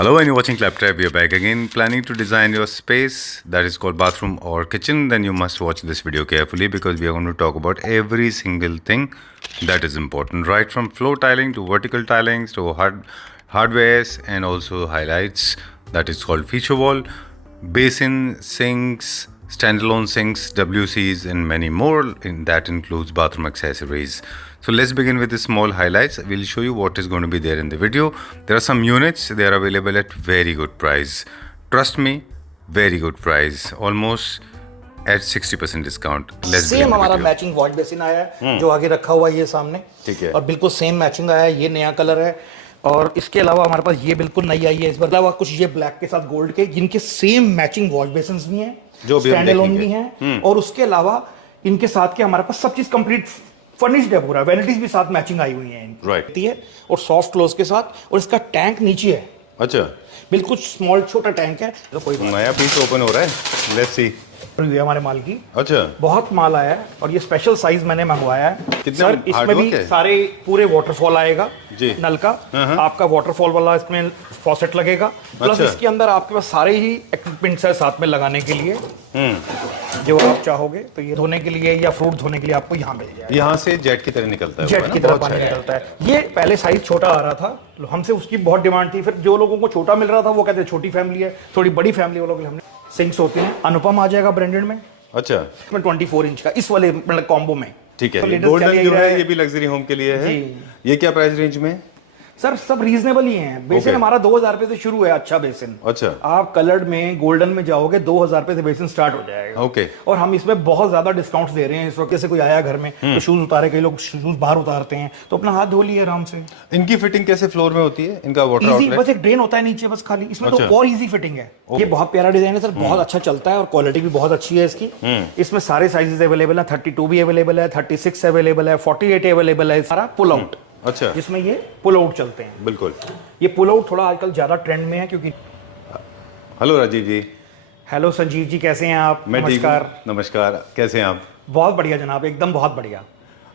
Hello and you're watching Claptrap. We are back again. Planning to design your space that is called bathroom or kitchen, then you must watch this video carefully because we are going to talk about every single thing that is important, right from floor tiling to vertical tilings to hardwares and also highlights, that is called feature wall, basin, sinks, standalone sinks, WCs and many more. That includes bathroom accessories. So let's begin with the small highlights. We'll show you what is going to be there in the video. There are some units, they are available at very good price. Trust me, very good price. Almost at 60% discount. Same हमारा matching wash basin आया है जो आगे रखा हुआ है ये सामने. ठीक है. और बिल्कुल सेम मैचिंग आया है. ये नया कलर है और इसके अलावा हमारे पास ये बिल्कुल नई आई है. इस बार अलावा कुछ ये ब्लैक के साथ गोल्ड के जिनके सेम मैचिंग वॉश बेसिन भी हैं, जो स्टैंड अलोन भी हैं. और उसके अलावा इनके साथ के हमारे पास सब चीज कंप्लीट फर्निश्ड है पूरा. वैनिटीज भी साथ मैचिंग आई हुई हैं. राइट. और सॉफ्ट क्लोज के साथ. और इसका टैंक नीचे है. अच्छा. बिल्कुल स्मॉल छोटा टैंक है. तो कोई नया पीस ओपन हो रहा है. Let's see. हमारे माल की. अच्छा. बहुत माल आया है और ये स्पेशल साइज मैंने मंगवाया है. सर इसमें भी है? सारे पूरे वाटरफॉल आएगा जी. नल का. आपका वाटरफॉल वाला इसमें फॉसेट लगेगा. प्लस अच्छा. इसके अंदर आपके पास सारे ही इक्विपमेंट्स है साथ में लगाने के लिए. जो आप चाहोगे तो ये धोने के लिए या फ्रूट धोने के लिए आपको यहाँ मिल जाएगा. यहाँ से जेट की तरह निकलता है. जेट की तरह पानी निकलता है. ये पहले साइज छोटा आ रहा था, हमसे उसकी बहुत डिमांड थी. फिर जो लोगों को छोटा मिल रहा था वो कहते छोटी फैमिली है, थोड़ी बड़ी फैमिली वालों के लिए हमने सिंक्स होती हैं. अनुपम आ जाएगा ब्रांडेड में. अच्छा. 24 इंच का इस वाले मतलब कॉम्बो में. ठीक है. तो गोल्डन जो है ये भी लग्जरी होम के लिए है. ये क्या प्राइस रेंज में? सर सब रीजनेबल ही हैं. बेसिन हमारा 2000 रुपए से शुरू है. अच्छा बेसिन. अच्छा. आप कलर्ड में गोल्डन में जाओगे 2000 रुपए से बेसिन स्टार्ट हो जाएगा. ओके. और हम इसमें बहुत ज्यादा डिस्काउंट्स दे रहे हैं. इस वक्त से कोई आया घर में तो शूज उतारे, कई लोग शूज बाहर उतारते हैं तो अपना हाथ धो लिए आराम से. इनकी फिटिंग कैसे फ्लोर में होती है? इनका वाटर आउटलेट बस एक ड्रेन होता है नीचे बस खाली. इसमें तो और इजी फिटिंग है. ये बहुत प्यारा डिजाइन है सर. बहुत अच्छा चलता है और क्वालिटी भी बहुत अच्छी है इसकी. इसमें सारे साइजेस अवेलेबल है. 32 भी अवेलेबल है, 36 अवेलेबल है, 48 अवेलेबल है. सारा पुल आउट. अच्छा. जिसमें ये पुल आउट चलते हैं. बिल्कुल. ये पुल आउट थोड़ा आजकल ज्यादा ट्रेंड में है क्योंकि. हेलो राजीव जी. हेलो संजीव जी, कैसे हैं आप? नमस्कार. नमस्कार. कैसे हैं आप? बहुत बढ़िया जनाब, एकदम बहुत बढ़िया.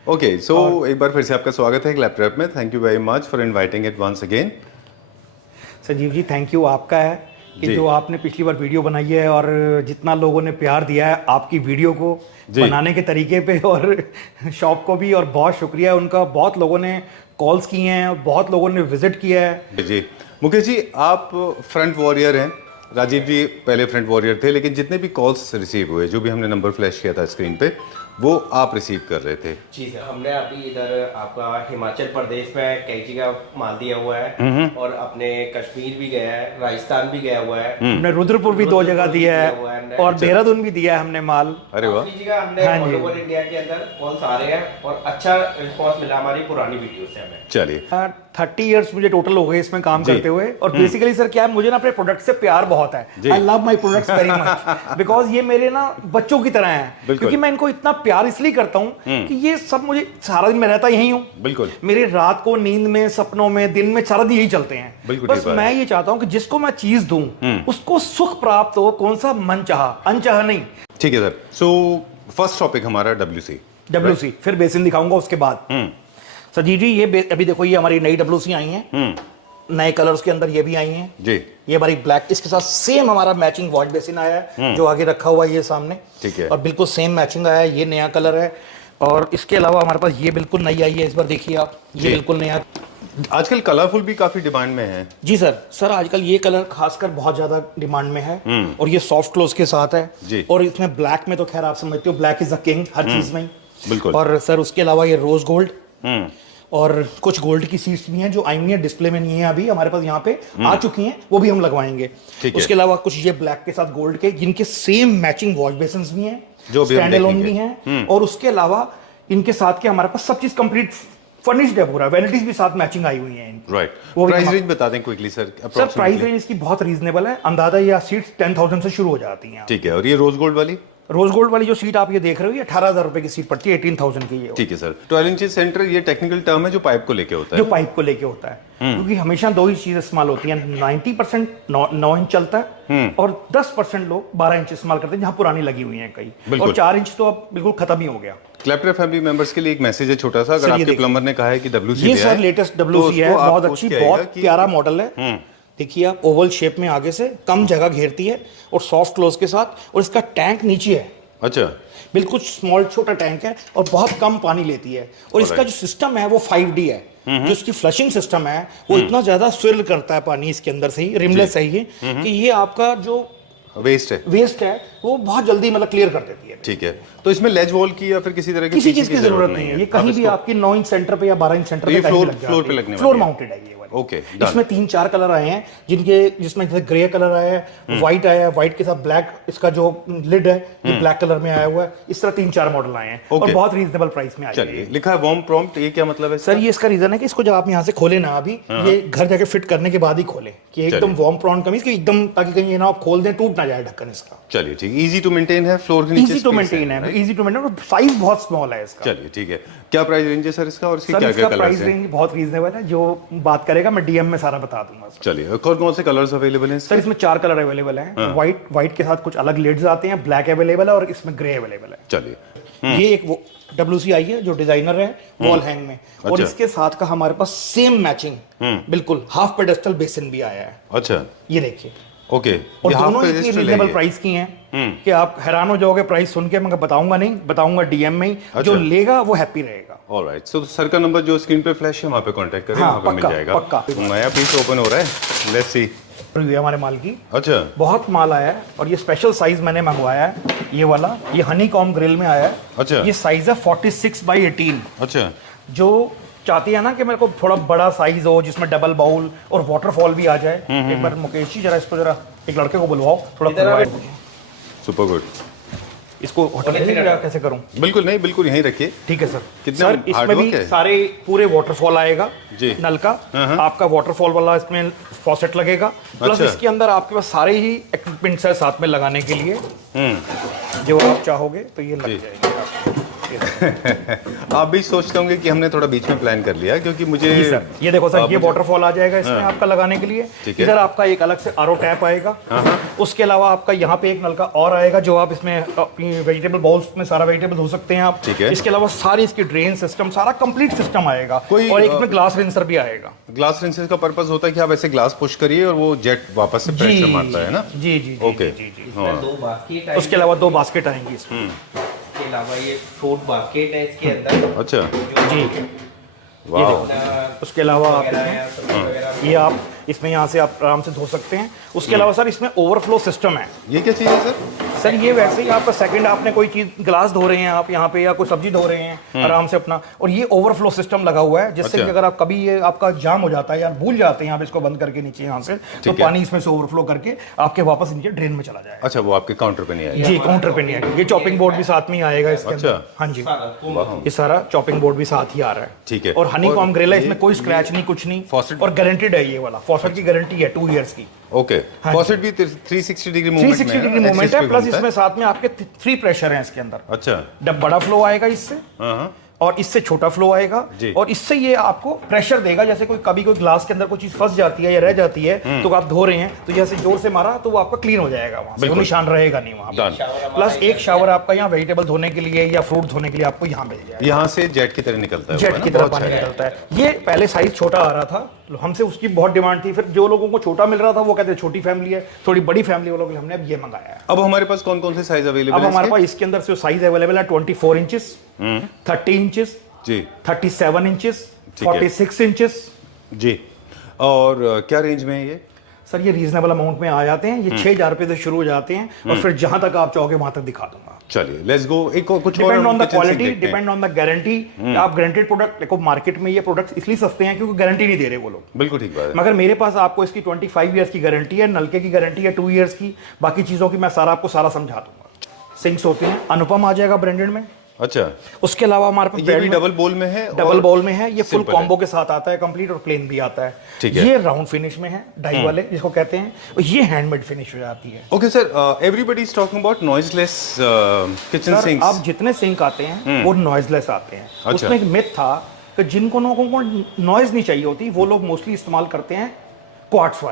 ओके. सो एक बार फिर से आपका स्वागत है क्लैपट्रैप में. Thank you very much for inviting it once again. Sanjeev ji thank you आपका है कि जो आपने पिछली बार वीडियो बनाई है और जितना लोगों ने प्यार दिया है आपकी वीडियो को बनाने के तरीके पे और शॉप को भी, और बहुत शुक्रिया है उनका. बहुत लोगों ने कॉल्स किए हैं और बहुत लोगों ने विजिट किया है. जी मुकेश जी, आप फ्रंट वॉरियर हैं. राजीव जी पहले फ्रंट वॉरियर थे, लेकिन जितने भी कॉल्स रिसीव हुए, जो भी हमने नंबर फ्लैश किया था स्क्रीन पे, वो आप रिसीव कर रहे थे. जी सर, हमने अभी इधर आपका हिमाचल प्रदेश में कैंची का माल दिया हुआ है और अपने कश्मीर भी गया है, राजस्थान भी गया हुआ है. हमने रुद्रपुर भी 2 जगह दिया है और देहरादून भी दिया है हमने माल. अरे वाह. जगह हमने ऑल ओवर इंडिया के अंदर कॉल्स आ रहे हैं और अच्छा रिस्पॉन्स मिला हमारी पुरानी वीडियो से हमें. चलिए. 30 इयर्स मुझे टोटल हो गए इसमें काम करते हुए. और बेसिकली सर क्या है, मुझे ना अपने प्रोडक्ट से प्यार बहुत है. I love my products very much because ये मेरे ना बच्चों की तरह हैं. क्योंकि मैं इनको इतना प्यार इसलिए करता हूँ कि ये सब मुझे सारा दिन मैं रहता यही हूँ. बिल्कुल. मेरे रात को नींद में, सपनों में, दिन में सारा दिन यही चलते हैं. बस मैं ये चाहता हूँ कि जिसको मैं चीज दूं उसको सुख प्राप्त हो. कौन सा मन चाहा, अनचाहा नहीं. ठीक है सर. सो फर्स्ट टॉपिक हमारा WC. फिर बेसिन दिखाऊंगा उसके बाद. सजीव जी ये अभी देखो, ये हमारी नई WC आई हैं. नए कलर्स के अंदर ये भी आई हैं जी. ये हमारी ब्लैक, इसके साथ सेम हमारा मैचिंग वॉश बेसिन आया है जो आगे रखा हुआ है ये सामने. ठीक है. और बिल्कुल सेम मैचिंग आया है. ये नया कलर है. और इसके अलावा हमारे पास ये बिल्कुल नई आई है. इस बार देखिए आप, ये बिल्कुल नया. आजकल कलरफुल भी काफी डिमांड में है. जी सर आजकल ये कलर खासकर बहुत ज्यादा डिमांड में है. और ये सॉफ्ट क्लोज के साथ है जी. और इसमें ब्लैक में तो खैर आप समझते हो, ब्लैक इज द किंग हर चीज में. बिल्कुल. और सर उसके अलावा ये रोज गोल्ड और कुछ गोल्ड की सीट्स भी हैं जो आई हुई हैं, डिस्प्ले में नहीं है अभी हमारे पास, यहाँ पे आ चुकी हैं, वो भी हम लगवाएंगे. उसके अलावा कुछ ये ब्लैक के साथ गोल्ड के जिनके सेम मैचिंग वॉश बेसिन भी हैं, जो स्टैंड अलोन भी हैं. और उसके अलावा इनके साथ के हमारे पास सब चीज कंप्लीट फर्निश्ड है पूरा. वैनिटीज भी साथ मैचिंग आई हुई हैं. राइट. प्राइस रेंज बता दें quickly sir. Sir price range इसकी बहुत रीजनेबल है. अंदाजा या सीट्स 10,000 से शुरू हो जाती हैं. ठीक है. और ये रोज गोल्ड वाली? रोज गोल्ड वाली जो सीट आप ये देख रहे हो, ये 18,000 रुपए की सीट पड़ती है. 18,000 की ये. ठीक है सर. 12 इंच सेंटर ये टेक्निकल टर्म है जो पाइप को लेके होता है. जो पाइप को लेके होता है. क्योंकि हमेशा 2 ही चीज इस्तेमाल होती है. 90% 9 इंच चलता है और 10% लोग 12 इंच इस्तेमाल करते हैं जहां पुरानी लगी हुई है कई. और 4 इंच तो अब बिल्कुल खत्म ही हो गया. क्लैपट्रैप फैमिली मेंबर्स के लिए एक मैसेज है छोटा सा. अगर आपके प्लम्बर ने कहा है कि WC ये सर लेटेस्ट WC है, बहुत अच्छी, बहुत प्यारा मॉडल है. देखिए आप ओवल शेप में आगे से कम जगह घेरती है और सॉफ्ट क्लोज के साथ, और इसका टैंक नीचे है, अच्छा, बिल्कुल स्मॉल छोटा टैंक है और बहुत कम पानी लेती है। और इसका जो सिस्टम है वो 5D है। जो इसकी फ्लशिंग सिस्टम है वो इतना ज्यादा स्विर्ल करता है पानी इसके अंदर से ही, रिमलेस है ये, कि ये आपका जो वेस्ट है वो बहुत जल्दी मतलब क्लियर कर देती है। ठीक है, तो इसमें लेज वॉल की या फिर किसी तरह की किसी चीज की जरूरत नहीं है, ये कहीं भी आपकी 9 इंच सेंटर पे या 12 इंच सेंटर पे फ्लोर पे लगने वाली है। फ्लोर माउंटेड है ये वाली। ओके, इसमें 3-4 कलर आए हैं जिसमें जैसे ग्रे कलर आया है, व्हाइट आया है, व्हाइट के साथ ब्लैक, इसका जो लिड है ये ब्लैक कलर में आया हुआ है। इस तरह 3-4 मॉडल आए हैं और बहुत रीजनेबल प्राइस में आए हैं। चलिए, लिखा है वार्म प्रॉम्प्ट, ये क्या मतलब है सर? ये इसका रीजन है कि इसको जब आप यहाँ से खोले ना, अभी ये घर जाके फिट करने के बाद ही खोले, कि एकदम वार्म प्रॉम्प्ट कमीज की एकदम, ताकि कहीं ये ना आप खोल दें टूट ना जाए ढक्कन इसका। चलिए ठीक, इजी टू मेंटेन है, फ्लोर के नीचे इजी टू मेंटेन है, इजी टू मेंटेन, और साइज बहुत स्मॉल है इसका। चलिए ठीक है, क्या प्राइस रेंज है सर इसका, और इसके सर क्या इसका क्या कलर्स प्राइस हैं? रेंज बहुत रीजनेबल है, जो बात करेगा मैं डीएम में सारा बता दूंगा। चलिए, कौन कौन से कलर्स अवेलेबल हैं सर? इसमें 4 कलर अवेलेबल हैं। व्हाइट के साथ कुछ अलग लिड्स आते हैं, ब्लैक अवेलेबल है और इसमें ग्रे अवेलेबल है। चलिए, ये एक वो WC आई है जो डिजाइनर है वॉल हैंग में, और अच्छा। इसके साथ का हमारे पास सेम मैचिंग बिल्कुल हाफ पेडेस्टल बेसिन भी आया है। अच्छा, ये देखिए, ओके, और ये हाफ दोनों इतनी पेडेस्टल रीजनेबल है प्राइस की हैं कि आप हैरान हो जाओगे प्राइस सुन के। मैं बताऊंगा नहीं, बताऊंगा डीएम में ही। जो लेगा वो हैप्पी रहेगा। ऑलराइट, सो सर का नंबर जो स्क्रीन पे फ्लैश है वहाँ पे कांटेक्ट करें, हाँ, वहाँ पे मिल पक्का, जाएगा। पक्का। नया पीस ओपन हो रहा है, लेट्स सी। रिव्यू हमारे माल की, अच्छा, बहुत माल आया है, और ये स्पेशल साइज मैंने मंगवाया है, ये वाला, ये हनी कॉम ग्रिल में आया है। अच्छा, ये साइज है 46x18। अच्छा, जो चाहती है ना कि मेरे को थोड़ा बड़ा साइज हो जिसमें डबल बाउल और वाटरफॉल भी आ जाए, एक बार मुकेश जी जरा इसको जरा एक लड़के को बुलवाओ थोड़ा खुलवाए। Super good. इसको होटल में या कैसे करूं? बिल्कुल नहीं, बिल्कुल यहीं रखिए। ठीक है सर। कितना सर इसमें भी सारे पूरे वाटरफॉल आएगा जी, नल का, आपका वाटरफॉल वाला इसमें फॉसेट लगेगा, प्लस इसके अंदर आपके पास सारे ही इक्विपमेंट्स है साथ में लगाने के लिए, जो आप चाहोगे तो ये लग जाएंगे आपको। आप भी सोचते होंगे कि हमने थोड़ा बीच में प्लान कर लिया, क्योंकि मुझे ये देखो सर, ये वाटरफॉल आ जाएगा इसमें आपका लगाने के लिए। इधर आपका एक अलग से आरओ टैप आएगा। उसके अलावा आपका यहाँ पे एक नलका और आएगा, जो आप इसमें अपनी वेजिटेबल बाउल्स में सारा वेजिटेबल धो सकते हैं आप। इसके अलावा सारी इसकी ड्रेन सिस्टम, सारा कंप्लीट सिस्टम आएगा, और एक में ग्लास रिंसर भी आएगा। ग्लास रिंसर का पर्पस होता है कि आप ऐसे ग्लास पुश करिए और वो जेट वापस से प्रेशर मारता है ना। जी जी, ओके। उसके अलावा 2 बास्केट आएंगी इसमें। इसके अलावा ये फ्रूट बास्केट है इसके अंदर। अच्छा जी, वाह। उसके अलावा आप ये आप इसमें यहाँ से आप आराम से धो सकते हैं। उसके अलावा सर इसमें ओवरफ्लो सिस्टम है। ये क्या चीज़ है सर? सर ये वैसे ही आपका सेकंड, आपने कोई चीज ग्लास धो रहे हैं आप यहाँ पे, या कोई सब्जी धो रहे हैं आराम से अपना, और ये ओवरफ्लो सिस्टम लगा हुआ है, जिससे कि अगर आप कभी ये आपका जाम हो जाता है या भूल जाते हैं आप इसको बंद करके नीचे यहाँ से, तो पानी इसमें से ओवरफ्लो करके आपके वापस नीचे ड्रेन में चला जाएगा। अच्छा, वो आपके काउंटर पे नहीं आएगा? जी, काउंटर पे नहीं आएगा। ये चॉपिंग बोर्ड भी साथ में आएगा इसके अंदर। हाँ जी, ये सारा चॉपिंग बोर्ड भी साथ ही आ रहा है। ठीक है। और हनी कॉम ग्रिल है, इसमें कोई स्क्रैच नहीं, कुछ नहीं, और गारंटेड है ये वाला। फॉसेट की गारंटी है 2 इयर्स की। ओके, फॉसेट भी 360 डिग्री मूवमेंट में 360 डिग्री मूवमेंट है, प्लस इसमें साथ में आपके 3 प्रेशर हैं इसके अंदर। अच्छा, बड़ा फ्लो आएगा इससे, और इससे छोटा फ्लो आएगा, और इससे ये आपको प्रेशर देगा। जैसे कोई कभी कोई ग्लास के अंदर कोई चीज फंस जाती है या रह जाती है, तो आप धो रहे हैं तो जैसे जोर से मारा तो वो आपका क्लीन हो जाएगा, वहां से निशान रहेगा नहीं वहां पर। प्लस एक शावर आपका यहाँ वेजिटेबल धोने के लिए या फ्रूट धोने के लिए आपको यहाँ मिल जाएगा। यहाँ से जेट की तरह निकलता है, जेट की तरह पानी निकलता है। ये पहले साइज छोटा आ रहा था, हमसे उसकी बहुत डिमांड थी, फिर जो लोगों को छोटा मिल रहा था वो कहते हैं छोटी फैमिली है, थोड़ी बड़ी फैमिली वालों के लिए हमने अब ये मंगाया है। अब हमारे पास कौन कौन से साइज अवेलेबल है? अब हमारे पास इसके अंदर से साइज अवेलेबल है 24 इंचेस, 30 इंचेस जी, 37 इंचेस, 46 इंचेस जी। और क्या रेंज में है ये? सर ये रीजनेबल अमाउंट में आ जाते हैं, ये 6,000 रुपए से शुरू हो जाते हैं, और फिर जहां तक आप चाहोगे वहां तक दिखा दूंगा। चलिए, लेट्स गो। एक कुछ depend on the quality, depend on the guarantee. आप गारंटेड प्रोडक्ट देखो, मार्केट में ये प्रोडक्ट इसलिए सस्ते हैं क्योंकि गारंटी नहीं दे रहे वो लोग। बिल्कुल ठीक बात है। मगर मेरे पास आपको इसकी 25 इयर्स की गारंटी है, नलके की गारंटी है 2 इयर्स की, बाकी चीजों की मैं आपको सारा समझा दूंगा। सिंक्स होते हैं, अनुपम आ जाएगा ब्रांडेड में। अच्छा, उसके अलावा हमारे पास ये भी डबल बोल में है, डबल बोल में है, ये फुल कॉम्बो के साथ आता है, कंप्लीट और प्लेन भी आता है। ठीक है। ये राउंड फिनिश में है, डाई वाले जिसको कहते हैं, ये हैंडमेड फिनिश हो जाती है। Okay sir, everybody is talking about noiseless kitchen sinks. अब जितने सिंक आते हैं वो नॉइजलेस आते हैं। उसमें एक मिथ था कि जिनको लोगों को नॉइज नहीं चाहिए होती, वो लोग मोस्टली इस्तेमाल करते हैं क्वार्ट्स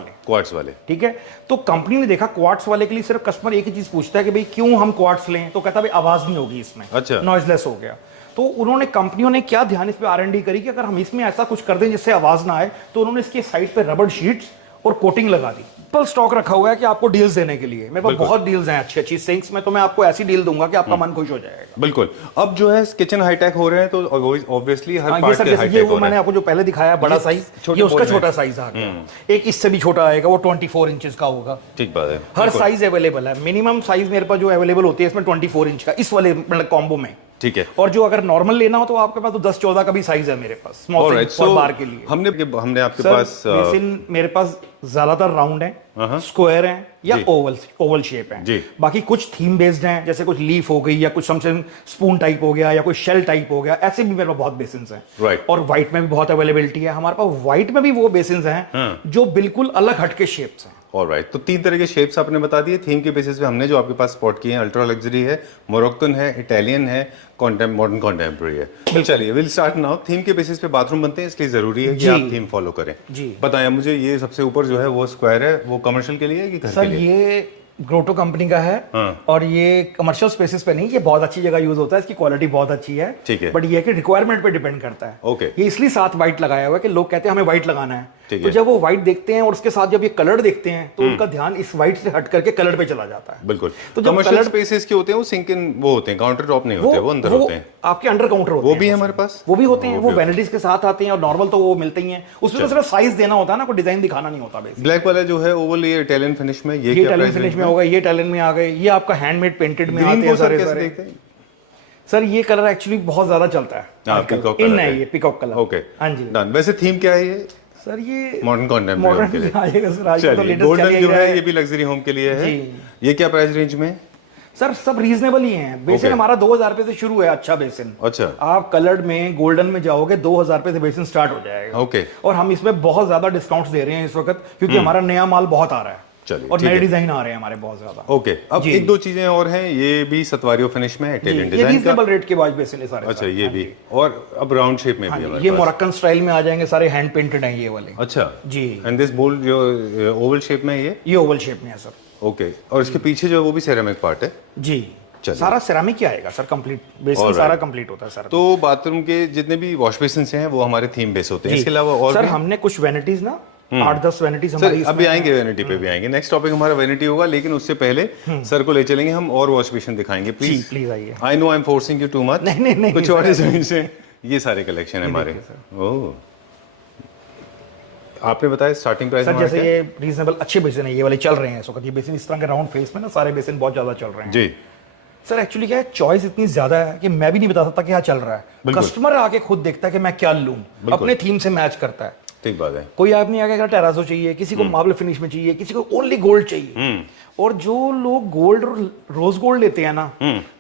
वाले। ठीक है, तो कंपनी ने देखा क्वार्ट्स वाले के लिए सिर्फ कस्टमर एक ही चीज पूछता है कि भाई क्यों हम क्वार्ट्स लें, तो कहता है भाई आवाज नहीं होगी इसमें। अच्छा, नॉइजलेस हो गया। तो उन्होंने, कंपनियों ने क्या ध्यान इस पे R&D करी कि अगर हम इसमें ऐसा कुछ कर दें जिससे आवाज ना आए, तो उन्होंने इसके साइड पे रबड़ शीट्स और कोटिंग लगा दी। फुल स्टॉक रखा हुआ है कि आपको डील्स देने के लिए। मेरे पास बहुत डील्स हैं अच्छी अच्छी सिंक्स में, तो मैं आपको ऐसी डील दूंगा कि आपका मन खुश हो जाएगा। बिल्कुल। अब जो है किचन हाईटेक हो रहे हैं, तो ऑब्वियसली हर पार्ट के हाईटेक ये हो वो रहे मैंने हैं। आपको जो पहले दिखाया बड़ा साइज, ये उसका छोटा साइज आ गया। एक इससे भी छोटा आएगा, वो 24 इंचेस का होगा। ठीक बात है। हर साइज अवेलेबल है। मिनिमम साइज मेरे पास जो अवेलेबल होती है इसमें 24 इंच का, इस वाले मतलब कॉम्बो में। ठीक है। और जो अगर नॉर्मल लेना हो तो आपके पास तो 10-14 का भी साइज है मेरे पास, स्मॉल और बार के लिए। हमने आपके सर, पास बेसिन मेरे पास ज्यादातर राउंड है, स्क्वायर है या ओवल शेप है। जी। बाकी कुछ थीम बेस्ड हैं, जैसे कुछ लीफ हो गई या कुछ समथिंग स्पून टाइप हो गया या कोई शेल टाइप हो गया, ऐसे भी मेरे पास बहुत बेसिन्स हैं। राइट। और व्हाइट में भी बहुत अवेलेबिलिटी है हमारे पास। व्हाइट में भी वो बेसिन्स हैं जो बिल्कुल अलग हटके शेप्स हैं। ऑलराइट, तो 3 तरह के शेप्स आपने बता दिए। थीम के बेसिस पे हमने जो आपके पास स्पॉट किए हैं, अल्ट्रा लग्जरी है, मोरक्कन है, इटालियन है, मॉडर्न कॉन्टेम्प्रेरी है। चलिए विल स्टार्ट नाउ। थीम के बेसिस पे बाथरूम बनते हैं, इसलिए जरूरी है कि आप थीम फॉलो करें। जी। बताया मुझे, ये सबसे ऊपर जो है वो स्क्वायर है, वो कमर्शियल के लिए है कि घर के लिए? ये ग्रोटो कंपनी का है। और ये कमर्शियल स्पेसिस पे नहीं, ये बहुत अच्छी जगह यूज होता है, इसकी क्वालिटी बहुत अच्छी है। ठीक है। बट ये है कि रिक्वायरमेंट पे डिपेंड करता है। ओके। ये इसलिए साथ व्हाइट लगाया हुआ है कि लोग कहते हैं हमें व्हाइट लगाना है, ठीक तो है। जब वो व्हाइट देखते हैं और उसके साथ जब ये कलर देखते हैं तो उनका ध्यान इस व्हाइट से हट करके कलर पे चला जाता है। बिल्कुल। तो तो जब कमर्शियल कलर स्पेसेस के होते हैं वो सिंक इन वो होते हैं, काउंटर टॉप नहीं होते, वो अंदर होते हैं। आपके अंडर काउंटर होते वो हैं। भी है हमारे पास? वो भी होते हैं, वो वैनिटीज के साथ आते हैं और नॉर्मल तो वो मिलते ही हैं। उसमें तो सिर्फ साइज देना होता है ना, कोई डिजाइन दिखाना नहीं होता। ब्लैक वाला जो है ओवल, ये इटालियन फिनिश में, ये इटालियन फिनिश में होगा, ये इटालियन में आ गए, ये आपका हैंडमेड पेंटेड में आते हैं सारे सारे। सर ये कलर एक्चुअली बहुत ज्यादा चलता है, इन है ये पिकॉक कलर। ओके, हाँ जी। डन। वैसे थीम क्या है ये? सर ये मॉडर्न कॉन्टेम्परेरी के लिए आएगा सर। आजकल तो लेटेस्ट गोल्डन जो है ये भी लग्जरी होम के लिए है। ये क्या प्राइस रेंज में? सर सब रीजनेबल ही हैं। बेसिन हमारा 2000 रुपए से शुरू है। अच्छा बेसिन। अच्छा। आप कलर्ड में गोल्डन में जाओगे 2000 रुपए से बेसिन स्टार्ट हो जाएगा। ओके। और हम इसमें बहुत ज्यादा डिस्काउंट्स दे रहे हैं इस वक्त, क्योंकि हमारा नया माल बहुत आ रहा है। चलिए, और नए डिजाइन आ रहे हैं हमारे बहुत ज्यादा। ओके। अब एक दो चीजें और हैं, ये भी सतवारियो फिनिश में, इटालियन डिजाइन का। ये रीजनेबल रेट के वॉश बेसिन है सारे। अच्छा, ये भी। और अब राउंड शेप में भी हमारे ये पास मोरक्कन स्टाइल में आ जाएंगे, सारे हैंड पेंटेड हैं ये वाले। अच्छा जी। एंड दिस बोल जो ओवल शेप में, ये ओवल शेप में है सर। ओके। और इसके पीछे जो है वो भी सेरेमिक पार्ट है? जी। सारा सेरामिक ही आएगा सर, कंप्लीट बेसिन सारा कंप्लीट होता है सर। तो बाथरूम के जितने भी वॉश बेसिन हैं वो हमारे थीम बेस होते हैं। इसके अलावा और सर हमने कुछ वैनिटीज ना 8-10 वैनिटीज हमारी अभी आएंगे, वैनिटी पे भी आएंगे। नेक्स्ट टॉपिक हमारा वैनिटी होगा, लेकिन उससे पहले सर को ले चलेंगे हम और वॉश बेसिन दिखाएंगे। प्लीज प्लीज आइए। I know I am forcing you too much. नहीं कुछ और डिजाइन से ये सारे कलेक्शन है हमारे। ओह, आपने बताया स्टार्टिंग प्राइस सर जैसे ये रीजनेबल अच्छे बेसिन है, ये वाले चल रहे हैं इस वक्त। ये बेसिन इस तरह के राउंड फेस में ना सारे बेसिन बहुत ज्यादा चल रहे हैं जी। सर एक्चुअली क्या है, चॉइस इतनी ज्यादा है कि मैं भी नहीं बता सकता क्या चल रहा है। कस्टमर आके खुद देखता है कि मैं क्या लूं, अपने थीम से मैच करता है। ठीक बात है। कोई आदमी आगे अगर टेराजो चाहिए, किसी को मार्बल फिनिश में चाहिए, किसी को ओनली गोल्ड चाहिए। और जो लोग गोल्ड और रोज गोल्ड लेते हैं ना,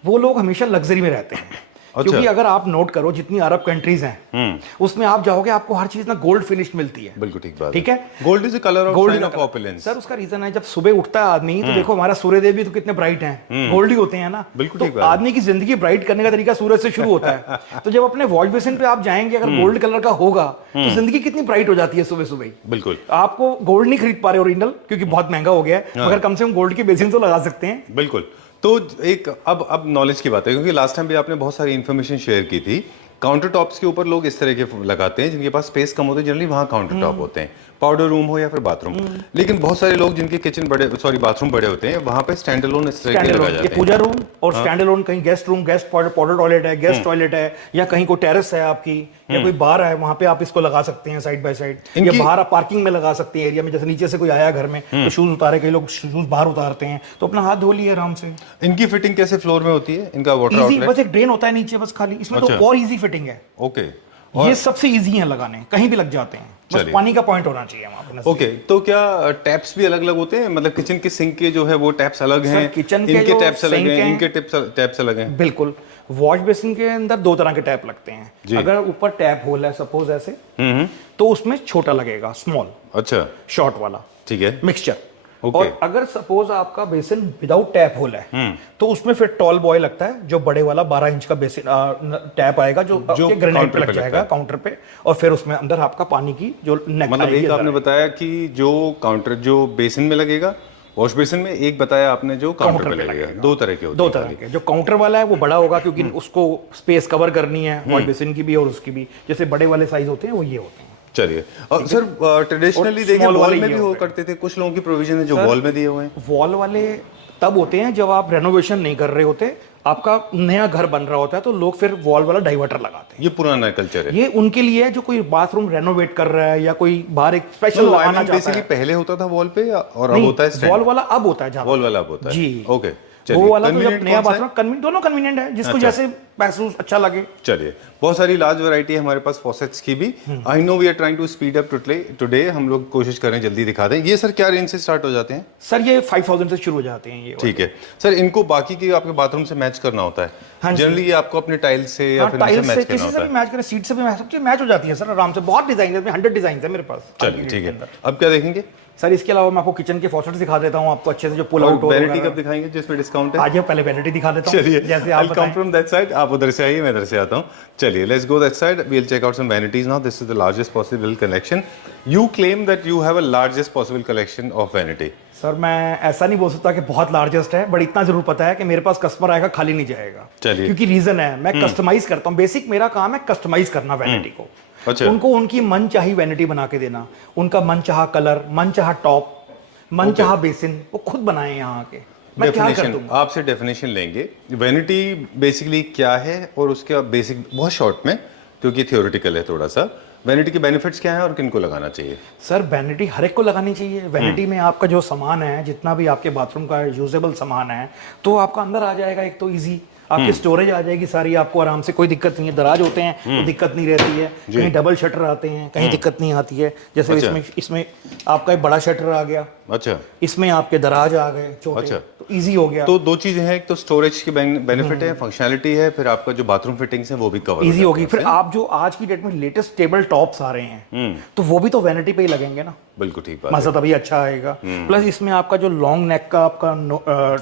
वो लोग हमेशा लग्जरी में रहते हैं। अच्छा। क्योंकि अगर आप नोट करो जितनी अरब कंट्रीज हैं उसमें आप जाओगे आपको हर चीज ना गोल्ड फिनिश मिलती है। बिल्कुल ठीक बात। ठीक है। Gold is a colour of gold sign of opulence. Sir उसका रीजन है, जब सुबह उठता है आदमी तो देखो हमारा सूर्य देव भी तो कितने ब्राइट हैं, गोल्ड ही होते हैं ना। बिल्कुल तो ठीक बात है। आदमी की जिंदगी ब्राइट करने का तरीका सूरज से शुरू होता है। तो जब अपने वॉश बेसिन पे आप जाएंगे, अगर गोल्ड कलर का होगा तो जिंदगी कितनी ब्राइट हो जाती है सुबह सुबह। बिल्कुल। आपको गोल्ड नहीं खरीद पा रहे ओरिजिनल क्योंकि बहुत महंगा हो गया है, मगर कम से कम गोल्ड के बेसिन तो लगा सकते हैं। बिल्कुल। तो एक अब नॉलेज की बात है, क्योंकि लास्ट टाइम भी आपने बहुत सारी इन्फॉर्मेशन शेयर की थी। काउंटर टॉप्स के ऊपर लोग इस तरह के लगाते हैं जिनके पास स्पेस कम होते हैं, जनरली वहाँ काउंटर टॉप होते हैं, पाउडर रूम हो या फिर बाथरूम। लेकिन बहुत सारे लोग जिनके किचन बड़े, सॉरी बाथरूम बड़े होते हैं, वहाँ पे स्टैंड अलोन इस तरह के लगाए जाते हैं। पूजा रूम और स्टैंड अलोन, कहीं guest room, guest powder toilet है, गेस्ट टॉयलेट है, या कहीं कोई टेरेस है आपकी या कोई बार है, वहां पे आप इसको लगा सकते हैं साइड बाय साइड। या बाहर आप पार्किंग में लगा सकते हैं एरिया में, जैसे नीचे से कोई आया घर में तो शूज उतारे, कई लोग शूज बाहर उतारते हैं तो अपना हाथ धो लिए आराम से। इनकी फिटिंग कैसे फ्लोर में होती है? इनका वाटर आउटलेट बस एक ड्रेन होता है नीचे बस खाली, इसमें तो और इजी फिटिंग है। ओके। ये सबसे इजी है लगाने, कहीं भी लग जाते हैं, बस पानी का पॉइंट होना चाहिए वहां पे। ओके। तो क्या टैप्स भी अलग अलग होते हैं? मतलब किचन के सिंक के जो है वो टैप्स अलग हैं, किचन के इनके टैप्स अलग हैं, इनके टैप्स अलग हैं? बिल्कुल। वॉश बेसिन के अंदर 2 तरह के टैप लगते हैं। अगर ऊपर टैप होल है सपोज ऐसे, तो उसमें छोटा लगेगा, स्मॉल। अच्छा। शॉर्ट वाला। ठीक है। मिक्सचर। Okay. और अगर सपोज आपका बेसिन विदाउट टैप होल है तो उसमें फिर टॉल बॉय लगता है, जो बड़े वाला 12 इंच का बेसिन टैप आएगा जो ग्रेनाइट पे लग जाएगा काउंटर पे, और फिर उसमें अंदर आपका पानी की जो नेक, मतलब एक आपने बताया कि जो काउंटर जो बेसिन में लगेगा, वॉश बेसिन में, एक बताया आपने जो काउंटर पे लगेगा। 2 तरह के होते हैं। 2 तरह के। जो काउंटर वाला है वो बड़ा होगा क्योंकि उसको स्पेस कवर करनी है वॉश बेसिन की भी और उसकी भी, जैसे बड़े वाले साइज होते हैं वो ये होते हैं। चलिए। और सर ट्रेडिशनली देखिए small वॉल वाले में ये भी हो हो गए। करते थे, कुछ लोगों की प्रोविजन है जो वॉल में दिए हुए हैं। वॉल वाले तब होते हैं जब आप रेनोवेशन नहीं कर रहे होते, आपका नया घर बन रहा होता है, तो लोग फिर वॉल वाला डाइवर्टर लगाते हैं। ये पुराना कल्चर है। ये उनके लिए है जो कोई बाथरूम रेनोवेट कर रहा है या कोई बाहर एक स्पेशल लगाना चाहता बेसिकली है। पहले होता था वॉल पे और अब नहीं, होता है stand? वॉल वाला अब होता है जहाँ वॉल वाला अब होता है। जी। ओके वो वाला तो जब Convenient नया कौन सा है? बाथरूम दोनों कन्वीनियंट है, जिसको अच्छा। जैसे महसूस अच्छा लगे। चलिए, बहुत सारी लार्ज वैरायटी है हमारे पास फॉसेट्स की भी। I know we are trying to speed up today, हम लोग कोशिश करें जल्दी दिखा दें। ये सर क्या रेंज से स्टार्ट हो जाते हैं? सर ये 5000 से शुरू हो जाते हैं ये। ठीक है सर, इनको बाकी के आपके बाथरूम से मैच करना होता है। हाँ जी। जनरली ये आपको अपने टाइल्स से या फिर टाइल्स से मैच करना किसी से होता भी है। मैच करें, सीट से भी मैच, सबसे मैच हो जाती है सर आराम से। बहुत डिजाइन है, 100 डिजाइन है मेरे पास। चलिए ठीक है, अब क्या देखेंगे? सर इसके अलावा मैं आपको किचन के फॉसेट्स दिखा देता हूँ आपको अच्छे से, जो पुल और आउट वैनिटी कब दिखाएंगे जिसमें डिस्काउंट है? आज पहले वैनिटी दिखा देता हूँ। चलिए, जैसे आप I'll come from that side, आप उधर से आइए, मैं इधर से आता हूँ। चलिए, let's go that side. We'll check out some vanities now. This is the largest possible collection. You claim that you have a largest possible collection of vanity. Sir मैं ऐसा नहीं बोल सकता कि बहुत लार्जेस्ट है, बट इतना जरूर पता है कि मेरे पास कस्टमर आएगा खाली नहीं जाएगा। चलिए। क्योंकि रीजन है, मैं कस्टमाइज करता हूँ। बेसिक मेरा काम है कस्टमाइज करना वैनिटी को। अच्छा। उनको उनकी मन चाही वैनिटी बना के देना, उनका मन चाहा कलर, मन चाहा टॉप, मन चाहा बेसिन, वो खुद बनाए यहाँ आके। मैं क्या कर डेफिनेशन दूंगा? आपसे डेफिनेशन लेंगे वैनिटी बेसिकली क्या है, और उसके बेसिक बहुत शॉर्ट में, क्योंकि थियोरेटिकल है थोड़ा सा। वैनिटी के बेनिफिट्स क्या है और किनको लगाना चाहिए? सर वैनिटी हर एक को लगानी चाहिए। वैनिटी में आपका जो सामान है, जितना भी आपके बाथरूम का यूजेबल सामान है, तो आपका अंदर आ जाएगा। एक तो इजी आपकी स्टोरेज आ जाएगी सारी, आपको आराम से, कोई दिक्कत नहीं है। दराज होते हैं तो दिक्कत नहीं रहती है, कहीं डबल शटर आते हैं, कहीं दिक्कत नहीं आती है। जैसे अच्छा। इसमें आपका एक बड़ा शटर आ गया, अच्छा, इसमें आपके दराज आ गए छोटे, अच्छा। तो इजी हो गया। तो दो चीजें हैं, एक तो स्टोरेज की बेनिफिट है, फंक्शनैलिटी है, फिर आपका जो बाथरूम फिटिंग्स है वो भी कवर इजी होगी। फिर आप जो आज की डेट में लेटेस्ट टेबल टॉप्स आ रहे हैं, तो वो भी तो वैनिटी पे ही लगेंगे ना। बिल्कुल ठीक बात है। मजा तभी अच्छा आएगा। प्लस इसमें आपका जो लॉन्ग नेक का आपका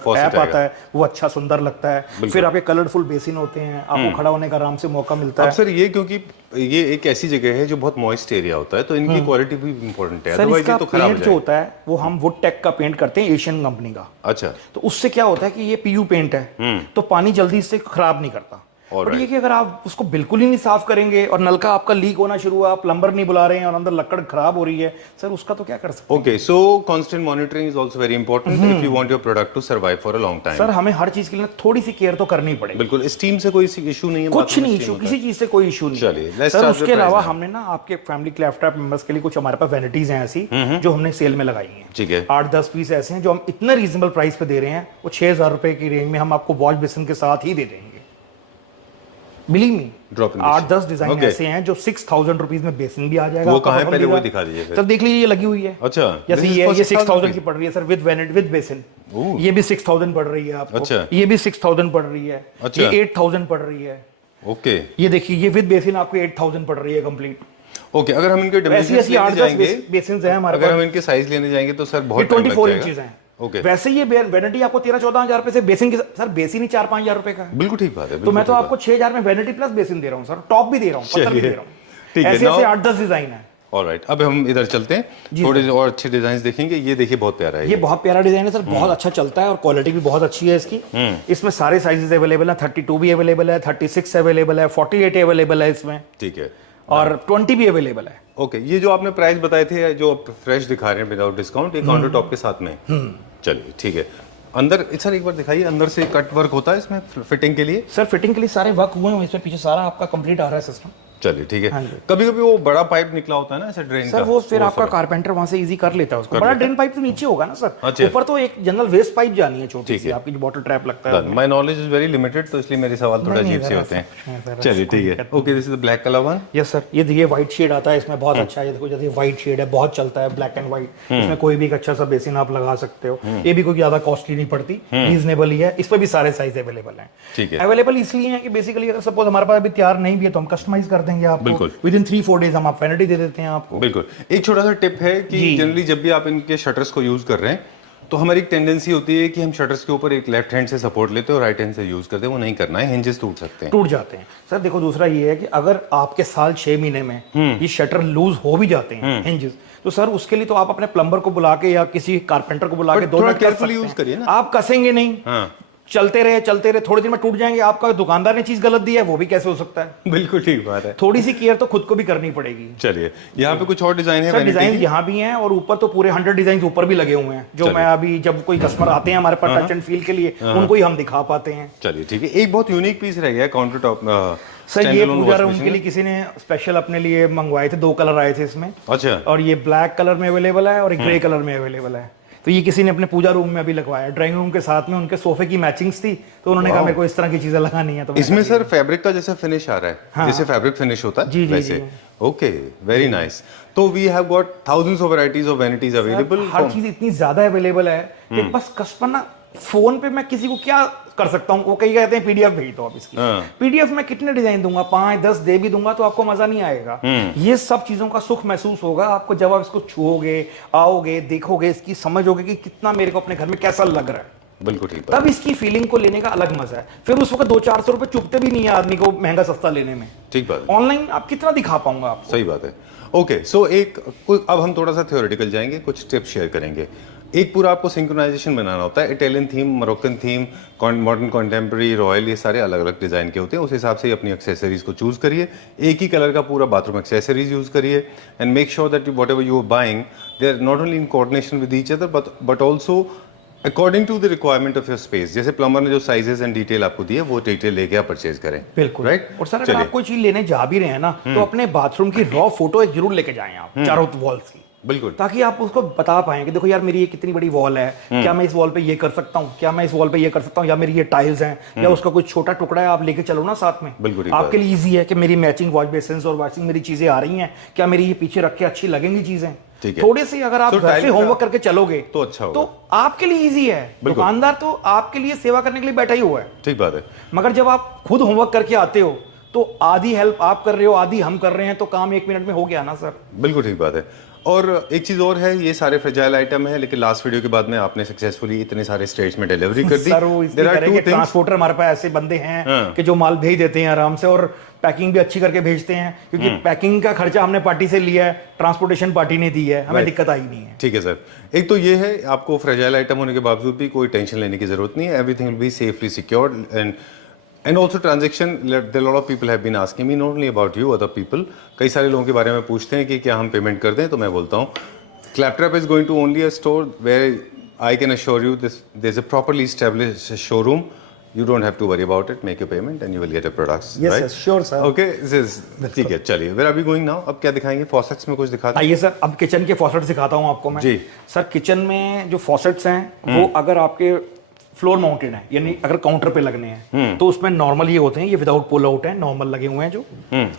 टैप आता है, वो अच्छा सुंदर लगता है। फिर आपके कलरफुल बेसिन होते हैं, आपको खड़ा होने का आराम से मौका मिलता अब है। सर ये क्योंकि ये एक ऐसी जगह है जो बहुत मॉइस्ट एरिया होता है, तो इनकी क्वालिटी भी इंपॉर्टेंट है, सर अदरवाइज इसका ये तो खराब हो पेंट जो जाएगा। होता है वो हम वुड टेक का पेंट करते हैं, एशियन कंपनी का। अच्छा, तो उससे क्या होता है कि ये पीयू पेंट है, तो पानी जल्दी इससे खराब नहीं करता। और ये कि अगर आप उसको बिल्कुल ही नहीं साफ करेंगे और नलका आपका लीक होना शुरू हुआ, आप प्लम्बर नहीं बुला रहे हैं और अंदर लकड़ खराब हो रही है, सर उसका तो क्या कर सकते हैं। Okay, so constant monitoring is also very important if you want your product to survive for a long time. Sir हमें हर चीज के लिए थोड़ी सी केयर तो करनी पड़ेगी। बिल्कुल, स्टीम से कोई इशू नहीं है, कुछ bathroom नहीं steam इशू, होता किसी चीज से कोई इशू नहीं। चलिए, let's सर start उसके with अलावा price now. हमने ना आपके फैमिली क्लैफ्टॉप मेंबर्स के लिए कुछ हमारे पास वैनिटीज हैं ऐसी, जो हमने सेल में लगाई हैं। ठीक है। 8-10 पीस ऐसे हैं जो हम इतने रीजनेबल प्राइस पे दे रहे हैं, वो 6000 रुपए की रेंज में हम आपको वॉश बेसिन के साथ ही दे देंगे। Believe me, Drop in the 8-10 design Okay. ऐसे हैं जो 6000 रुपीज में बेसिन भी आ जाएगा। वो आपका कहाँ है? proper पहले वो देगा। दिखा दीजिए फिर। सर देख लीजिए, ये लगी हुई है। अच्छा, जैसे this is ये for 6000 rupees? की पड़ रही है सर, विद विद बेसिन। ओह। ये भी 6000 पड़ रही है आपको। अच्छा। ये भी 6000 पड़ रही है। अच्छा। ये 8000 पड़ रही है। ओके ये देखिए, ये विद बेसिन आपको 8000 पड़ रही है कंप्लीट। ओके, अगर हम इनके ऐसी dimensions ऐसी लेने 8-10 जाएंगे, बेसिन हैं हमारे अगर पास। हम इनके साइज लेने जाएंगे तो सर ये बहुत टाइम लग 24 जाएगा। इंचेस हैं। ओके, वैसे ये वैनिटी आपको 13-14 हजार रुपए से बेसिन की, सर बेसिन ही 4-5 हजार रुपए का है। बिल्कुल ठीक बात है। तो मैं तो आपको 6000 में वैनिटी प्लस बेसिन दे रहा हूँ सर, टॉप भी दे रहा हूँ, पत्थर भी दे रहा हूँ। ठीक है, ऐसे ऐसे now- 8-10 डिजाइन है। ऑलराइट, अब हम इधर चलते हैं, थोड़े और अच्छे डिजाइन देखेंगे। ये देखिए बहुत प्यारा है ये बहुत प्यारा डिजाइन है सर, बहुत अच्छा चलता है और क्वालिटी भी बहुत अच्छी है इसकी। इसमें सारे साइजेस अवेलेबल हैं, 32 भी अवेलेबल है, 36 अवेलेबल है, 48 अवेलेबल है इसमें, ठीक है। और 20 भी अवेलेबल है। ओके, ये जो आपने प्राइस बताए थे, जो फ्रेश दिखा रहे हैं विदाउट डिस्काउंट, ये काउंटर टॉप के साथ में। चलिए ठीक है। अंदर सर एक बार दिखाइए, अंदर से कट वर्क होता है इसमें फिटिंग के लिए? सर फिटिंग के लिए सारे वर्क हुए हैं इसमें, पीछे सारा आपका कंप्लीट आ रहा है सिस्टम। चलिए ठीक है। हाँ जी। कभी कभी वो बड़ा पाइप निकला होता है ना ऐसे ड्रेन का, सर वो फिर आपका कारपेंटर वहां से इजी कर लेता है उसको। बड़ा ड्रेन पाइप तो नीचे होगा ना सर, अच्छा। ऊपर तो एक जनरल वेस्ट पाइप जानी है छोटी ठीक सी, है। आपकी जो बॉटल ट्रैप लगता है। My knowledge is very limited, तो इसलिए मेरे सवाल थोड़ा नहीं, अजीब से जरा होते सा हैं। कुछ नहीं, जरा चलिए सा ठीक कोई है। Okay, this is the black colour one. Yes sir, ये देखिए व्हाइट शेड आता है इसमें, बहुत अच्छा है। ये देखो जैसे व्हाइट शेड है, बहुत चलता है, ब्लैक एंड व्हाइट। इसमें कोई भी एक अच्छा सा बेसिन आप लगा सकते हो। ये भी कोई ज्यादा कॉस्टली नहीं पड़ती, रीजनेबल ही है। इस पर भी सारे साइज अवेलेबल हैं। ठीक है। अवेलेबल इसलिए है कि बेसिकली अगर सपोज हमारे पास अभी तैयार नहीं भी है तो हम कस्टमाइज कर देंगे आपको। बिल्कुल। विद इन 3-4 डेज हम आप वैनिटी दे देते हैं आपको। बिल्कुल। एक छोटा सा टिप है कि जी। जनरली जब भी आप इनके शटर्स को यूज कर रहे हैं, तो हमारी एक टेंडेंसी होती है कि हम शटर्स के ऊपर एक लेफ्ट हैंड से सपोर्ट लेते हैं और राइट हैंड से यूज करते हैं। वो नहीं करना है, हिंजेस टूट सकते हैं। टूट जाते हैं सर। देखो दूसरा ये है कि अगर आपके साल 6 महीने में ये शटर लूज हो भी जाते हैं हिंजेस, तो सर उसके लिए तो आप अपने प्लम्बर को बुला के या किसी कारपेंटर को बुला के 2 थोड़ा मिनट कर carefully सकते use करिए हैं। ना। आप कसेंगे नहीं, हाँ। चलते रहे थोड़े दिन में टूट जाएंगे। आपका दुकानदार ने चीज गलत दी है, वो भी कैसे हो सकता है? बिल्कुल ठीक बात है। थोड़ी सी केयर तो खुद को भी करनी पड़ेगी। चलिए, यहाँ पे कुछ और डिजाइन है? सर डिजाइन यहाँ भी हैं और ऊपर तो पूरे 100 डिजाइन ऊपर भी लगे हुए हैं, जो मैं अभी जब कोई कस्टमर आते हैं हमारे पास टच एंड फील के लिए, उनको ही हम दिखा पाते हैं। चलिए ठीक है। एक बहुत यूनिक पीस रह गया काउंटर टॉप। सर ये पूजा रूम के लिए किसी ने स्पेशल अपने लिए मंगवाए थे, 2 कलर आए थे इसमें। अच्छा। और ये ब्लैक कलर में अवेलेबल है और एक ग्रे कलर में अवेलेबल है। तो ये किसी ने अपने पूजा रूम में अभी लगवाया। ड्राइंग रूम के साथ में उनके सोफे की मैचिंग्स थी, तो उन्होंने कहा मेरे को इस तरह की चीजें लगानी है। तो इसमें सर फैब्रिक का जैसा फिनिश आ रहा है, हाँ। जैसे फैब्रिक फिनिश होता है जी, जी, वैसे। जी। Okay, very nice. तो we have got thousands of varieties of vanities available. हर चीज इतनी ज्यादा अवेलेबल है कि बस कस्टमर ना, फोन पे मैं किसी को क्या कर सकता हूँ, वो कई कहते हैं पीडीएफ भेज दो आप इसकी। पीडीएफ में कितने डिजाइन दूंगा, 5-10 दे भी दूंगा तो आपको मजा नहीं आएगा। ये सब चीजों का सुख महसूस होगा आपको जब आप इसको छुओगे, आओगे, देखोगे, इसकी समझोगे कि कितना मेरे को अपने घर में कैसा लग रहा है। बिल्कुल ठीक। तब इसकी फीलिंग को लेने का अलग मजा है। फिर उस वक्त 200-400 रुपए चुभते भी नहीं है आदमी को महंगा सस्ता लेने में। ठीक बात। ऑनलाइन आप कितना दिखा पाऊंगा आपको? सही बात है। ओके, सो अब हम थोड़ा सा थ्योरेटिकल जाएंगे, कुछ टिप्स शेयर करेंगे। एक पूरा आपको सिंक्रोनाइजेशन बनाना होता है। Italian theme, Moroccan theme, modern contemporary, royal, ये सारे अलग अलग डिज़ाइन के होते हैं। उस हिसाब से ही अपनी एक्सेसरीज को चूज़ करिए। एक ही कलर का पूरा बाथरूम एक्सेसरीज यूज़ करिए and make sure that whatever you are buying they are not only in coordination with each other but also according to the requirement of your space. जैसे plumber ने जो sizes and detail आपको दी है, वो detail लेके आप purchase करें। बिल्कुल राइट। और सर अगर आप कोई चीज लेने जा भी रहे हैं ना, तो अपने बाथरूम की रॉ फोटो एक जरूर लेके जाएं आप, चारों वॉल्स की। बिल्कुल। ताकि आप उसको बता पाएं कि देखो यार मेरी ये कितनी बड़ी वॉल है, क्या मैं इस वॉल पे ये कर सकता हूँ, क्या मैं इस वॉल पे ये कर सकता हूँ, या मेरी ये टाइल्स हैं, या उसका कोई छोटा टुकड़ा है, आप लेके चलो ना साथ में। बिल्कुल। आपके लिए इजी है कि मेरी मैचिंग वॉश बेसिन और वॉशिंग मेरी चीजें आ रही हैं, क्या मेरी ये पीछे रख के अच्छी लगेंगी चीजें। थोड़ी सी अगर आप घर से होमवर्क करके चलोगे तो अच्छा होगा, तो आपके लिए इजी है। दुकानदार तो आपके लिए सेवा करने के लिए बैठा ही हुआ है। ठीक बात है। मगर जब आप खुद होमवर्क करके आते हो तो आधी हेल्प आप कर रहे हो, आधी हम कर रहे हैं, तो काम 1 मिनट में हो गया ना सर। बिल्कुल ठीक बात है। और एक चीज और है, ये सारे फ्रेजाइल आइटम है, लेकिन लास्ट वीडियो के बाद में आपने सक्सेसफुली इतने सारे स्टेट्स में डिलीवरी कर दी। ट्रांसपोर्टर हमारे पास ऐसे बंदे हैं कि जो माल भेज देते हैं आराम से, और पैकिंग भी अच्छी करके भेजते हैं, क्योंकि पैकिंग का खर्चा हमने पार्टी से लिया है, ट्रांसपोर्टेशन पार्टी ने दी है, हमें दिक्कत आई नहीं है। ठीक है सर। एक तो ये है, आपको फ्रेजाइल आइटम होने के बावजूद भी कोई टेंशन लेने की जरूरत नहीं है। Everything will be safely secured and also transaction. Lot of people have been asking me, not only about you, other people. कई सारे लोगों के बारे में पूछते हैं कि क्या हम पेमेंट कर दें, तो मैं बोलता हूँ Claptrap is going to only a store where I can assure you this there is a properly established showroom. You don't have to worry about it. Make your payment and you will get your products. Yes, right? yes, sure, sir. Okay, ठीक है। चलिए, where are we going now? अब क्या दिखाएंगे? Faucets में कुछ दिखाते हैं? आइए सर, अब किचन के फॉसेट्स दिखाता हूँ आपको मैं। जी सर, किचन में जो फॉसेट्स हैं वो अगर आपके फ्लोर माउंटेड है, यानी अगर काउंटर पे लगने हैं, तो उसमें नॉर्मल ये होते हैं, ये विदाउट पुल आउट है, नॉर्मल लगे हुए हैं जो।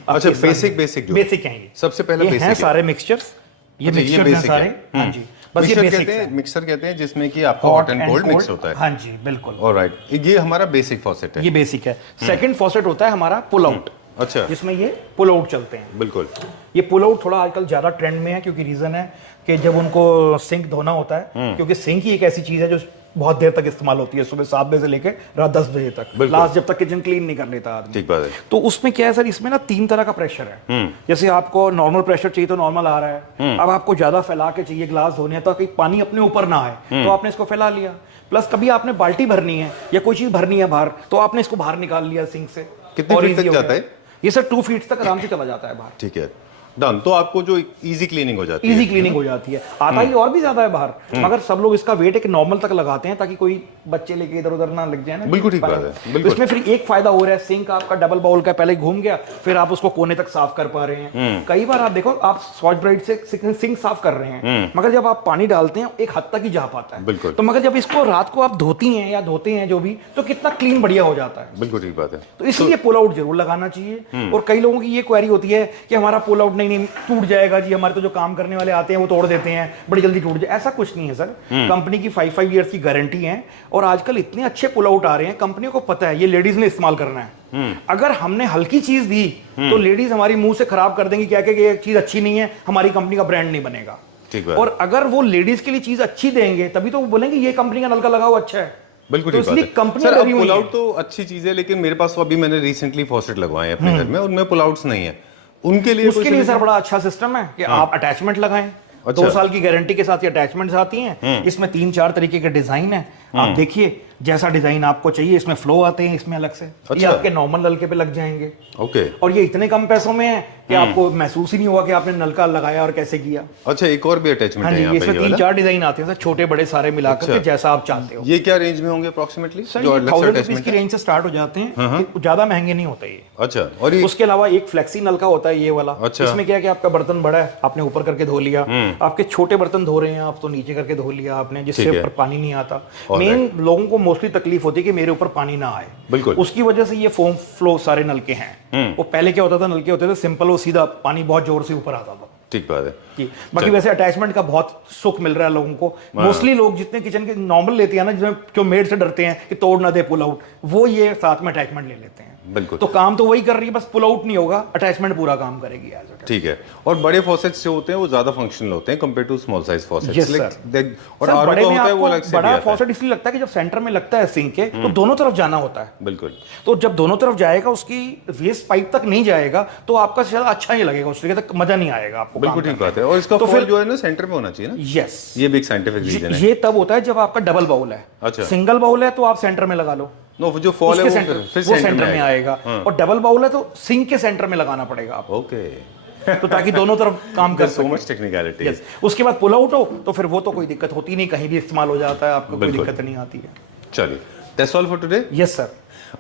अच्छा, बेसिक हैं ये। सबसे पहले बेसिक हैं सारे मिक्सचर्स, ये मिक्सचर्स हैं सारे। हाँ जी, बस ये बेसिक है। मिक्सर कहते हैं जिसमें कि आपका हॉट एंड कोल्ड मिक्स होता है। हाँ जी बिल्कुल। ऑलराइट, ये हमारा बेसिक फॉसेट है। ये बेसिक है। सेकंड फॉसेट होता है हमारा पुल आउट। अच्छा। जिसमें ये पुल आउट चलते हैं। बिल्कुल। ये पुल आउट थोड़ा आजकल ज्यादा ट्रेंड में है, क्योंकि रीजन है कि जब उनको सिंक धोना होता है, क्योंकि सिंक ही एक ऐसी चीज है जो बहुत देर तक इस्तेमाल होती है, सुबह 7 बजे से लेकर रात 10 बजे तक, लास्ट जब तक किचन क्लीन नहीं कर लेता आदमी। ठीक बात है। तो उसमें क्या है सर, इसमें ना 3 तरह का प्रेशर है। जैसे आपको नॉर्मल प्रेशर चाहिए तो नॉर्मल आ रहा है। अब आपको ज्यादा फैला के चाहिए, ग्लास धोने तो कि पानी अपने ऊपर ना आए, तो आपने इसको फैला लिया। प्लस कभी आपने बाल्टी भरनी है या कोई चीज भरनी है बाहर, तो आपने इसको बाहर निकाल लिया सिंक से। कितने फीट तक जाता है ये सर? 2 फीट तक आराम से चला जाता है बाहर। ठीक है, डन। तो आपको जो इजी क्लीनिंग हो जाती है। इजी क्लीनिंग हो जाती है। आता ही और भी ज्यादा है बाहर, मगर सब लोग इसका वेट एक नॉर्मल तक लगाते हैं ताकि कोई बच्चे लेके इधर उधर ना लग जाए ना। बिल्कुल ठीक बात है। बिल्कुल। इसमें फिर एक फायदा हो रहा है, सिंक आपका डबल बाउल का पहले घूम गया, फिर आप उसको कोने तक साफ कर पा रहे हैं। कई बार आप देखो, आप स्कॉच ब्राइट से सिंक साफ कर रहे हैं, मगर जब आप पानी डालते हैं एक हद तक ही जा पाता है। बिल्कुल। तो मगर जब इसको रात को आप धोती हैं या धोते हैं जो भी, तो कितना क्लीन बढ़िया हो जाता है। बिल्कुल ठीक बात है। तो इसलिए पुल आउट जरूर लगाना चाहिए। और कई लोगों की ये क्वेरी होती है कि हमारा पुल आउट नहीं टूट जाएगा जी, हमारे तो जो काम करने वाले आते हैं वो तोड़ देते हैं, बड़ी जल्दी टूट जाए। ऐसा कुछ नहीं है सर। कंपनी की 5 ईयर्स की गारंटी है, और आजकल इतने अच्छे पुल आउट आ रहे हैं, कंपनियों को पता है ये लेडीज ने इस्तेमाल करना है। अगर हमने हल्की चीज दी तो लेडीज हमारी मुंह से खराब कर देंगी, क्या कि ये चीज अच्छी नहीं है, हमारी कंपनी का ब्रांड नहीं बनेगा। ठीक है। और अगर वो लेडीज के लिए चीज अच्छी देंगे, तभी तो वो बोलेंगे ये कंपनी का नलका लगा हुआ अच्छा है। बिल्कुल तो इसलिए कंपनी सर, पुल आउट तो अच्छी चीज है, लेकिन मेरे पास तो अभी मैंने रिसेंटली फॉसेट लगवाए हैं अपने घर में, उनमें पुल आउट्स नहीं है। उनके लिए उसके लिए सर बड़ा अच्छा सिस्टम है कि आप अटैचमेंट लगाएं। 2 साल की गारंटी के साथ ये अटैचमेंट्स आती हैं। इसमें 3-4 तरीके के डिजाइन है। आप देखिए, जैसा डिजाइन आपको चाहिए। इसमें फ्लो आते हैं इसमें अलग से, ये अच्छा। आपके नॉर्मल नलके पे लग जाएंगे। ओके। और ये इतने कम पैसों में है कि आपको महसूस ही नहीं होगा कि आपने नलका लगाया और कैसे किया। अच्छा, एक और भी अटैचमेंट हाँ है जी, यहाँ पे इसमें ये 3-4 डिजाइन आते हैं सर, छोटे बड़े सारे मिलाकर अच्छा। के, जैसा आप चाहते हो। ये क्या रेंज में होंगे अप्रोक्सीमेटली? सर ये 1000 रुपीज की रेंज से स्टार्ट हो जाते हैं, ये ज्यादा महंगे नहीं होते ये। अच्छा। और ये उसके अलावा एक फ्लेक्सी नलका होता है ये वाला। अच्छा। इसमें क्या है कि आपका बर्तन बड़ा है, आपने ऊपर करके धो लिया, आपके छोटे बर्तन धो रहे हैं आप, तो नीचे करके धो लिया आपने, जिससे ठीक है। ऊपर पानी नहीं आता। मेन लोगों को मोस्टली तकलीफ होती है कि मेरे ऊपर पानी ना आए, बिल्कुल। उसकी वजह से ये फोम फ्लो सारे नलके हैं। वो पहले क्या होता था, नलके होते थे सिंपल, वो सीधा पानी बहुत जोर से ऊपर आता था। ठीक बात है जी। बाकी वैसे अटैचमेंट का बहुत सुख मिल रहा है लोगों को। मोस्टली लोग जितने किचन के नॉर्मल लेते हैं ना, जिसमें जो मेड से डरते हैं कि तोड़ ना दे पुल आउट, वो ये साथ में अटैचमेंट ले लेते हैं। बिल्कुल। तो काम तो वही कर रही है, बस पुल आउट नहीं होगा, अटैचमेंट पूरा काम करेगी एज इट इज। ठीक है। और बड़े फॉसेट्स जो होते हैं वो ज्यादा फंक्शनल होते हैं compare to small size faucets. Yes, sir. और सर, आरओ बड़े का में होता है वो आपको अलग से बड़ा भी आता है। फॉसेट इसलिए लगता है कि जब सेंटर में लगता है सिंक के, तो दोनों तरफ जाना होता है। बिल्कुल। तो जब दोनों तरफ जाएगा, उसकी वेस्ट पाइप तक नहीं जाएगा, तो आपका शायद अच्छा नहीं लगेगा, उस तरीके तक मजा नहीं आएगा आपको। बिल्कुल ठीक बात है। और इसका तो फॉल फिर जो है ना सेंटर में होना चाहिए ना। यस, ये भी एक साइंटिफिक रीजन है। ये तब होता है जब आपका डबल बाउल है। अच्छा। सिंगल बाउल है तो आप सेंटर में लगा लो, नो, जो फॉल है उसके वो फिर वो सेंटर में आएगा। हाँ। और डबल बाउल है तो सिंक के सेंटर में लगाना पड़ेगा आपको, ओके। तो ताकि दोनों तरफ काम कर सो सके। Much technicality. Yes. उसके बाद पुल आउट हो तो फिर वो तो कोई दिक्कत होती नहीं, कहीं भी इस्तेमाल हो जाता है, आपको कोई बिल्कुल। दिक्कत नहीं आती है। चलिए, that's all for today. Yes sir.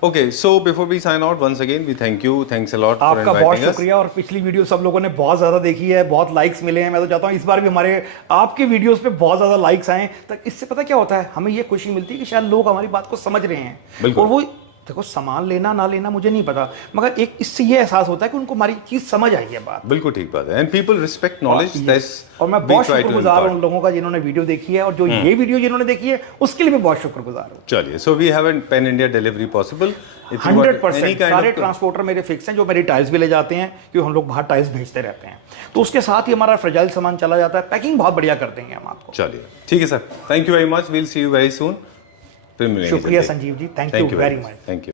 Okay, so before we sign out, once again we thank you. Thanks a lot for आपका बहुत inviting us. शुक्रिया। और पिछली वीडियो सब लोगों ने बहुत ज्यादा देखी है, बहुत लाइक्स मिले हैं। मैं तो चाहता हूँ इस बार भी हमारे आपके वीडियोस पे बहुत ज्यादा लाइक्स आए, तक इससे पता क्या होता है, हमें ये खुशी मिलती है कि शायद लोग हमारी बात को समझ रहे हैं। बिल्कुल। और वो देखो, सामान लेना ना लेना मुझे नहीं पता, मगर एक इससे ये एहसास होता है कि उनको हमारी चीज समझ आई है बात। बिल्कुल ठीक बात है। And people respect knowledge. That's और मैं बहुत शुक्रगुजार हूँ उन लोगों का जिन्होंने वीडियो देखी है, और जो ये वीडियो जिन्होंने देखी है उसके लिए भी बहुत शुक्रगुजार हूँ। चलिए, so we have an pan India delivery possible. 100% सारे ट्रांसपोर्टर मेरे फिक्स हैं, जो मेरी टाइल्स भी ले जाते हैं, क्योंकि हम लोग बाहर टाइल्स भेजते रहते हैं। तो उसके साथ ही हमारा फ्रेजाइल सामान चला जाता है, पैकिंग बहुत बढ़िया कर देंगे हम आपको। चलिए, ठीक है sir. Thank you very much. We'll see you very soon. फिर मिलेंगे। शुक्रिया Sanjeev ji, thank you very much. Thank you.